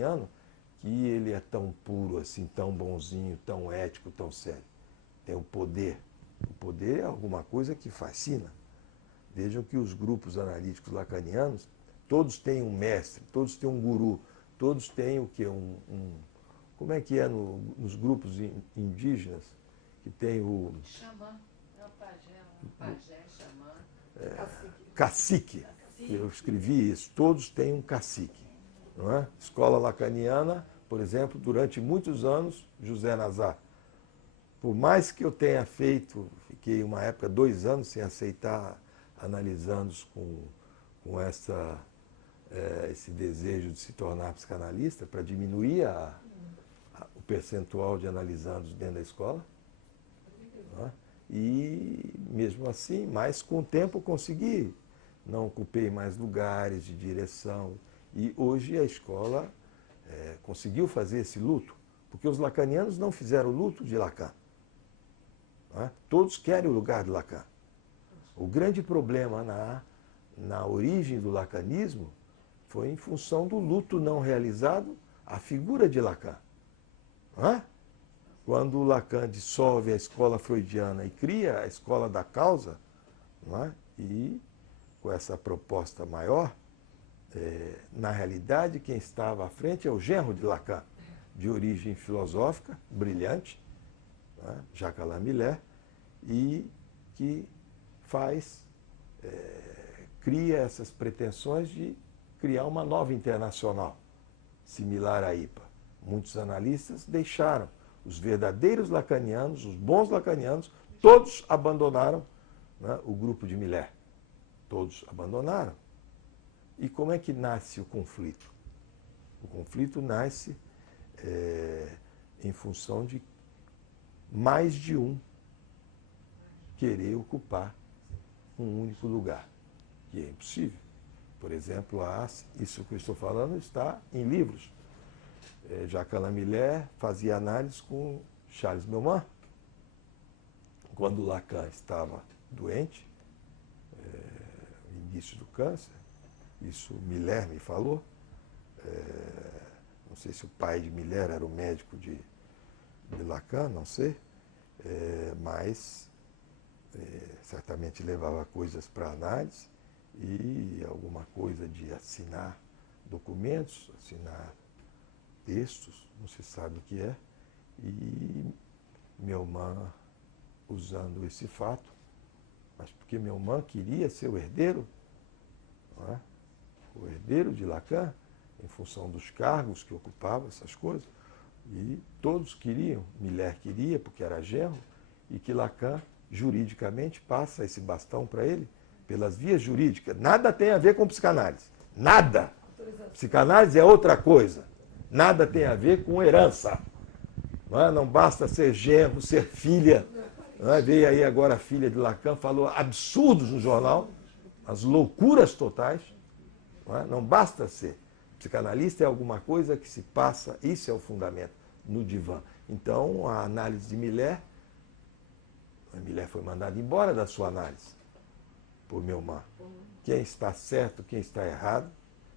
lacaniano que ele é tão puro assim, tão bonzinho, tão ético, tão sério. Tem o poder. O poder é alguma coisa que fascina. Vejam que os grupos analíticos lacanianos, todos têm um mestre, todos têm um guru, todos têm o quê? Como é que é nos grupos indígenas? Que tem o... Xamã, é o pajé, xamã. Cacique. Eu escrevi isso. Todos têm um cacique. Não é? Escola lacaniana, por exemplo, durante muitos anos, José Nazar. Por mais que eu tenha feito, fiquei uma época, 2 anos sem aceitar analisandos com esse desejo de se tornar psicanalista, para diminuir o percentual de analisandos dentro da escola. Não é? E mesmo assim, mas com o tempo eu consegui. Não ocupei mais lugares de direção. E hoje a escola conseguiu fazer esse luto, porque os lacanianos não fizeram o luto de Lacan. Não é? Todos querem o lugar de Lacan. O grande problema na origem do lacanismo foi em função do luto não realizado, a figura de Lacan. Não é? Quando Lacan dissolve a escola freudiana e cria a escola da causa, não é? E com essa proposta maior, na realidade quem estava à frente é o genro de Lacan, de origem filosófica, brilhante, não é? Jacques Alain Miller, e que cria essas pretensões de criar uma nova internacional, similar à IPA. Muitos analistas deixaram. Os verdadeiros lacanianos, os bons lacanianos, todos abandonaram, né, o grupo de Miller. Todos abandonaram. E como é que nasce o conflito? O conflito nasce em função de mais de um querer ocupar um único lugar, que é impossível. Por exemplo, isso que eu estou falando está em livros. Jacques Alain Miller fazia análise com Charles Millman. Quando Lacan estava doente, início do câncer, isso Miller me falou. Não sei se o pai de Miller era o médico de Lacan, não sei, mas certamente levava coisas para análise e alguma coisa de assinar documentos, assinar textos, não se sabe o que é, e Millman, usando esse fato, mas porque Millman queria ser o herdeiro, não é? O herdeiro de Lacan, em função dos cargos que ocupava, essas coisas, e todos queriam, Miller queria, porque era genro, e que Lacan, juridicamente, passa esse bastão para ele, pelas vias jurídicas. Nada tem a ver com psicanálise. Nada! Psicanálise é outra coisa. Nada tem a ver com herança. Não é? Não basta ser genro, ser filha. Não é? Veio aí agora a filha de Lacan, falou absurdos no jornal, as loucuras totais. Não é? Não basta ser. Psicanalista é alguma coisa que se passa, isso é o fundamento, no divã. Então, a análise de Miller foi mandado embora da sua análise, por Millman. Quem está certo, quem está errado,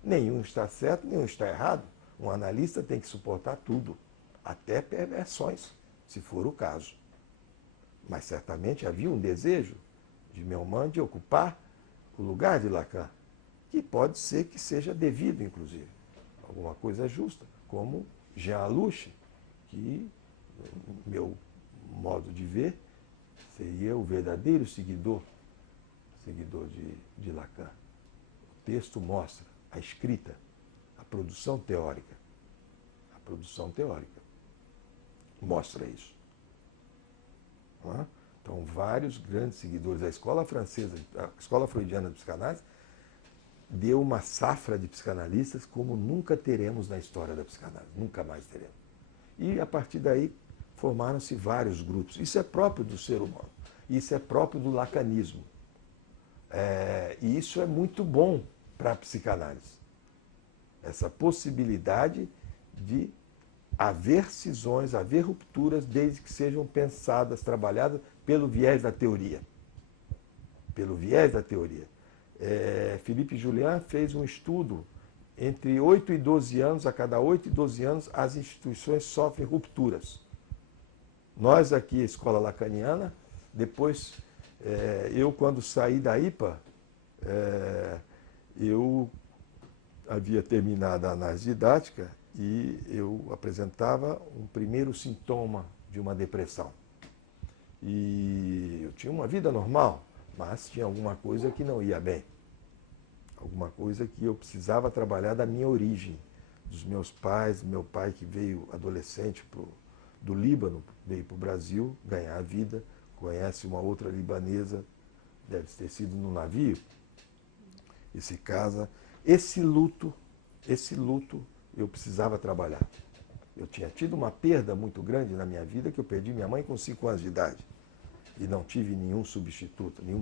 nenhum está certo, nenhum está errado. Um analista tem que suportar tudo, até perversões, se for o caso. Mas certamente havia um desejo de Millman de ocupar o lugar de Lacan, que pode ser que seja devido, inclusive. Alguma coisa justa, como Jean Aluche, que, no meu modo de ver, seria o verdadeiro seguidor de Lacan. O texto mostra a escrita, a produção teórica. A produção teórica mostra isso. Não é? Então, vários grandes seguidores da escola francesa, a escola freudiana de psicanálise, deu uma safra de psicanalistas como nunca teremos na história da psicanálise, nunca mais teremos. E, a partir daí, formaram-se vários grupos. Isso é próprio do ser humano, isso é próprio do lacanismo. E isso é muito bom para a psicanálise. Essa possibilidade de haver cisões, haver rupturas, desde que sejam pensadas, trabalhadas pelo viés da teoria. Pelo viés da teoria. Philippe Julian fez um estudo entre 8 e 12 anos, a cada 8 e 12 anos, as instituições sofrem rupturas. Nós aqui, a Escola Lacaniana, depois, eu quando saí da IPA, eu havia terminado a análise didática e eu apresentava um primeiro sintoma de uma depressão. E eu tinha uma vida normal, mas tinha alguma coisa que não ia bem. Alguma coisa que eu precisava trabalhar da minha origem, dos meus pais, meu pai que veio adolescente do Líbano, veio para o Brasil ganhar a vida, conhece uma outra libanesa, deve ter sido no navio, e se casa. Esse luto eu precisava trabalhar. Eu tinha tido uma perda muito grande na minha vida, que eu perdi minha mãe com 5 anos de idade. E não tive nenhuma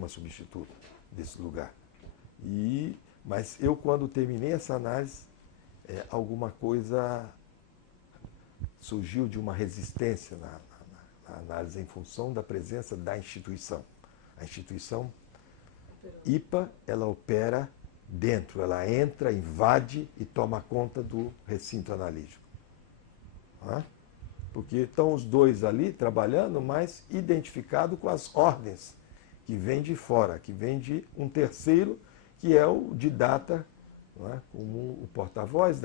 substituta desse lugar. Mas eu, quando terminei essa análise, alguma coisa surgiu de uma resistência na análise em função da presença da instituição. A instituição IPA, ela opera dentro, ela entra, invade e toma conta do recinto analítico. Porque estão os dois ali trabalhando, mas identificado com as ordens que vêm de fora, que vem de um terceiro, que é o didata, como o porta-voz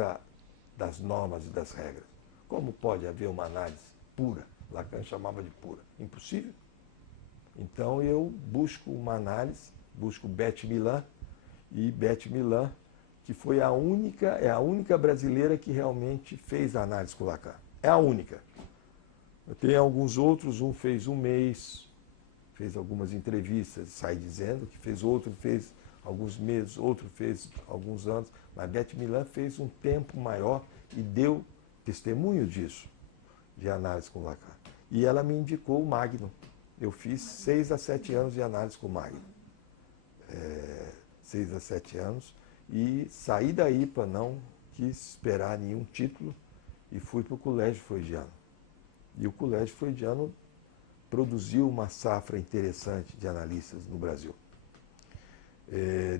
das normas e das regras. Como pode haver uma análise pura? Lacan chamava de pura. Impossível. Então eu busco uma análise, busco Beth Milan, e Beth Milan, que foi é a única brasileira que realmente fez a análise com Lacan. É a única. Tem alguns outros, um fez um mês, fez algumas entrevistas, sai dizendo que fez, outro fez alguns meses, outro fez alguns anos, mas Beth Milan fez um tempo maior e deu testemunho disso, de análise com Lacan. E ela me indicou o Magno. Eu fiz 6 a 7 anos de análise com o Magno. 6 a 7 anos, e saí da IPA, não quis esperar nenhum título, e fui para o Colégio Freudiano. E o Colégio Freudiano produziu uma safra interessante de analistas no Brasil.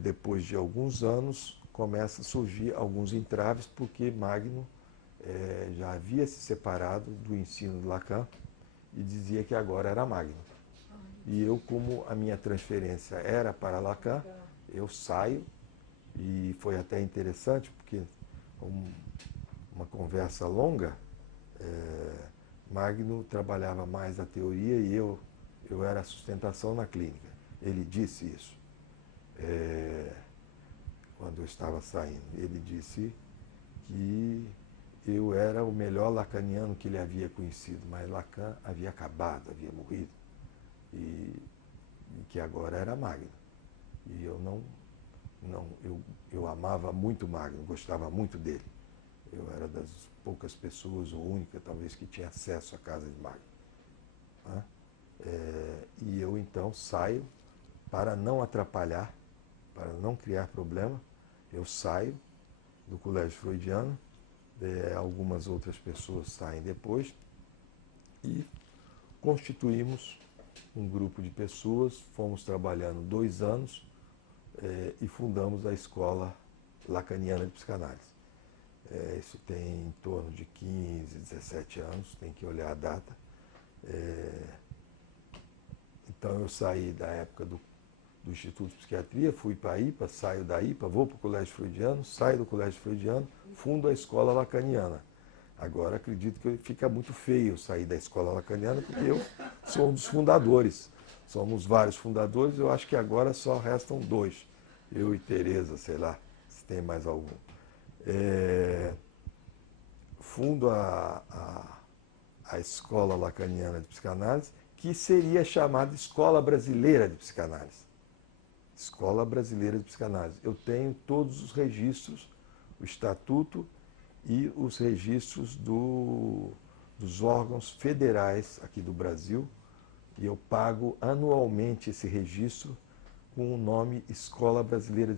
Depois de alguns anos, começa a surgir alguns entraves, porque Magno já havia se separado do ensino de Lacan e dizia que agora era Magno. E eu, como a minha transferência era para Lacan, eu saio, e foi até interessante, porque uma conversa longa, Magno trabalhava mais a teoria e eu era a sustentação na clínica. Ele disse isso. Quando eu estava saindo, ele disse que eu era o melhor lacaniano que ele havia conhecido, mas Lacan havia acabado, havia morrido, e que agora era Magno. E eu amava muito Magno, gostava muito dele. Eu era das poucas pessoas, ou única talvez, que tinha acesso à casa de Magno. E eu então saio para não atrapalhar, para não criar problema. Eu saio do Colégio Freudiano, algumas outras pessoas saem depois, e constituímos um grupo de pessoas, fomos trabalhando 2 anos e fundamos a Escola Lacaniana de Psicanálise. Isso tem em torno de 15, 17 anos, tem que olhar a data. Então eu saí da época do Instituto de Psiquiatria, fui para a IPA, saio da IPA, vou para o Colégio Freudiano, saio do Colégio Freudiano, fundo a Escola Lacaniana. Agora acredito que fica muito feio sair da Escola Lacaniana, porque eu sou um dos fundadores. Somos vários fundadores, eu acho que agora só restam 2. Eu e Tereza, sei lá, se tem mais algum. Fundo a Escola Lacaniana de Psicanálise, que seria chamada Escola Brasileira de Psicanálise. Escola Brasileira de Psicanálise. Eu tenho todos os registros, o estatuto e os registros dos órgãos federais aqui do Brasil, e eu pago anualmente esse registro com o nome Escola Brasileira de